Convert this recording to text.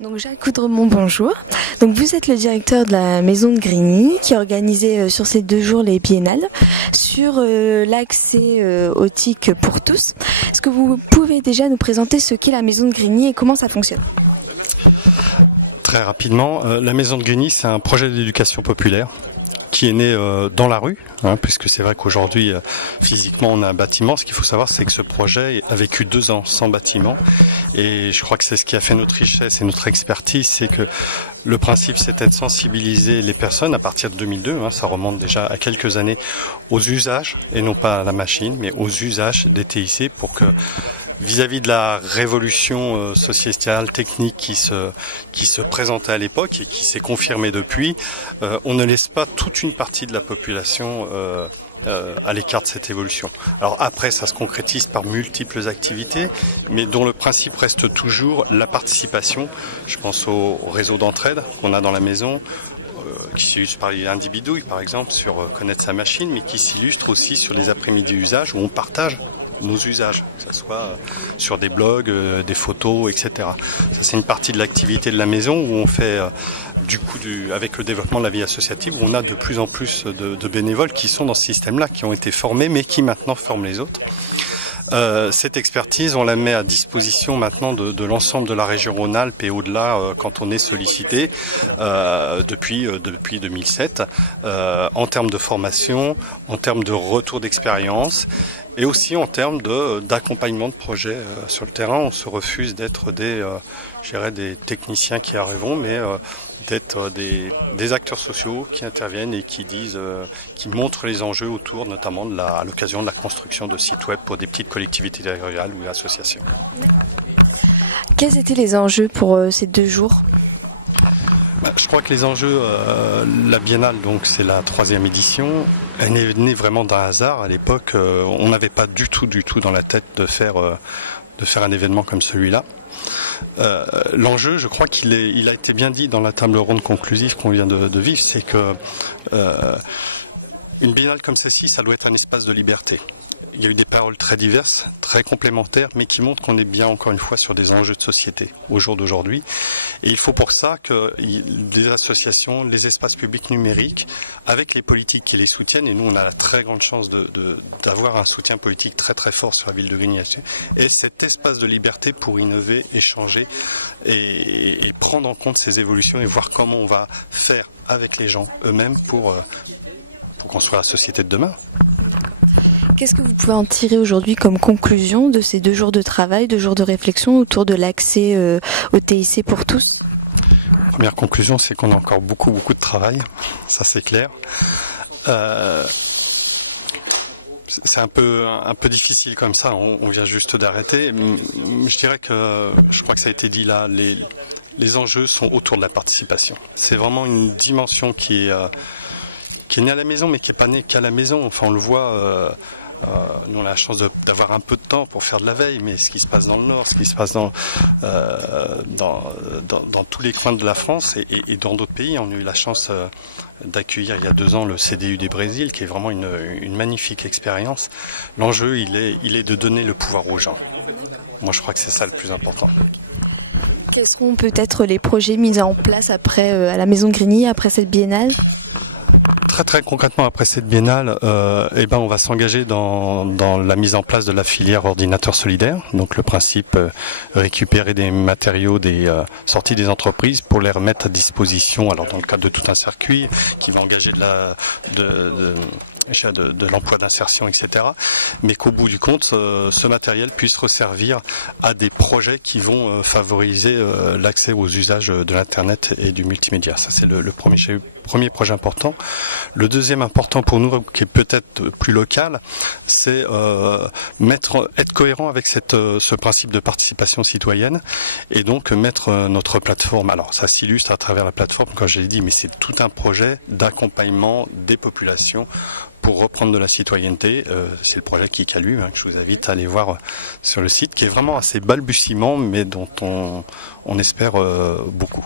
Donc Jacques Coudremont, bonjour. Donc vous êtes le directeur de la maison de Grigny qui a organisé sur ces 2 jours les biennales sur l'accès au TIC pour tous. Est-ce que vous pouvez déjà nous présenter ce qu'est la maison de Grigny et comment ça fonctionne? Très rapidement, la maison de Grigny, c'est un projet d'éducation populaire qui est né dans la rue, puisque c'est vrai qu'aujourd'hui, physiquement, on a un bâtiment. Ce qu'il faut savoir, c'est que ce projet a vécu 2 ans sans bâtiment. Et je crois que c'est ce qui a fait notre richesse et notre expertise, c'est que le principe, c'était de sensibiliser les personnes à partir de 2002, ça remonte déjà à quelques années, aux usages, et non pas à la machine, mais aux usages des TIC pour que vis-à-vis de la révolution sociétale, technique qui se présentait à l'époque et qui s'est confirmée depuis, on ne laisse pas toute une partie de la population à l'écart de cette évolution. Alors après, ça se concrétise par multiples activités, mais dont le principe reste toujours la participation. Je pense au réseau d'entraide qu'on a dans la maison, qui s'illustre par l'individu, par exemple, sur connaître sa machine, mais qui s'illustre aussi sur les après-midi usages où on partage nos usages, que ce soit sur des blogs, des photos, etc. Ça, c'est une partie de l'activité de la maison où on fait, avec le développement de la vie associative, où on a de plus en plus de bénévoles qui sont dans ce système-là, qui ont été formés, mais qui maintenant forment les autres. Cette expertise, on la met à disposition maintenant de l'ensemble de la région Rhône-Alpes et au-delà quand on est sollicité depuis 2007 en termes de formation, en termes de retour d'expérience et aussi en termes d'accompagnement de projets sur le terrain. On se refuse d'être des techniciens qui arriveront, mais d'être des acteurs sociaux qui interviennent et qui qui montrent les enjeux autour, notamment à l'occasion de la construction de sites web pour des petites collectivités territoriales ou associations. Quels étaient les enjeux pour ces 2 jours ? Je crois que les enjeux, la biennale, donc c'est la 3e édition, elle est née vraiment d'un hasard. À l'époque, on n'avait pas du tout dans la tête de faire un événement comme celui-là. L'enjeu, je crois qu'il a été bien dit dans la table ronde conclusive qu'on vient de vivre, c'est que une biennale comme celle-ci, ça doit être un espace de liberté. Il y a eu des paroles très diverses, très complémentaires, mais qui montrent qu'on est bien, encore une fois, sur des enjeux de société au jour d'aujourd'hui. Et il faut pour ça que des associations, les espaces publics numériques, avec les politiques qui les soutiennent, et nous on a la très grande chance d'avoir un soutien politique très très fort sur la ville de Grigny, et cet espace de liberté pour innover, échanger et prendre en compte ces évolutions et voir comment on va faire avec les gens eux-mêmes pour construire la société de demain. Qu'est-ce que vous pouvez en tirer aujourd'hui comme conclusion de ces 2 jours de travail, 2 jours de réflexion autour de l'accès au TIC pour tous ? Première conclusion, c'est qu'on a encore beaucoup de travail, ça c'est clair. C'est un peu difficile comme ça, on vient juste d'arrêter. Je dirais que, je crois que ça a été dit là, les enjeux sont autour de la participation. C'est vraiment une dimension qui est née à la maison, mais qui n'est pas née qu'à la maison. Enfin, on le voit, nous on a la chance d'avoir un peu de temps pour faire de la veille, mais ce qui se passe dans le Nord, ce qui se passe dans tous les coins de la France et dans d'autres pays, on a eu la chance d'accueillir il y a 2 ans le CDU des Brésil, qui est vraiment une magnifique expérience. L'enjeu, il est de donner le pouvoir aux gens. Moi, je crois que c'est ça le plus important. Quels seront peut-être les projets mis en place après à la maison de Grigny, après cette biennale ? Très concrètement, après cette biennale, on va s'engager dans la mise en place de la filière ordinateur solidaire. Donc le principe, récupérer des matériaux sortis des entreprises pour les remettre à disposition. Alors dans le cadre de tout un circuit qui va engager de l'emploi d'insertion, etc. Mais qu'au bout du compte, ce matériel puisse resservir à des projets qui vont favoriser l'accès aux usages de l'Internet et du multimédia. Ça, c'est le premier projet important. Le deuxième important pour nous, qui est peut-être plus local, c'est être cohérent avec ce principe de participation citoyenne et donc mettre notre plateforme. Alors, ça s'illustre à travers la plateforme, comme je l'ai dit, mais c'est tout un projet d'accompagnement des populations pour reprendre de la citoyenneté. C'est le projet Kikalu, que je vous invite à aller voir sur le site, qui est vraiment assez balbutiement, mais dont on espère beaucoup.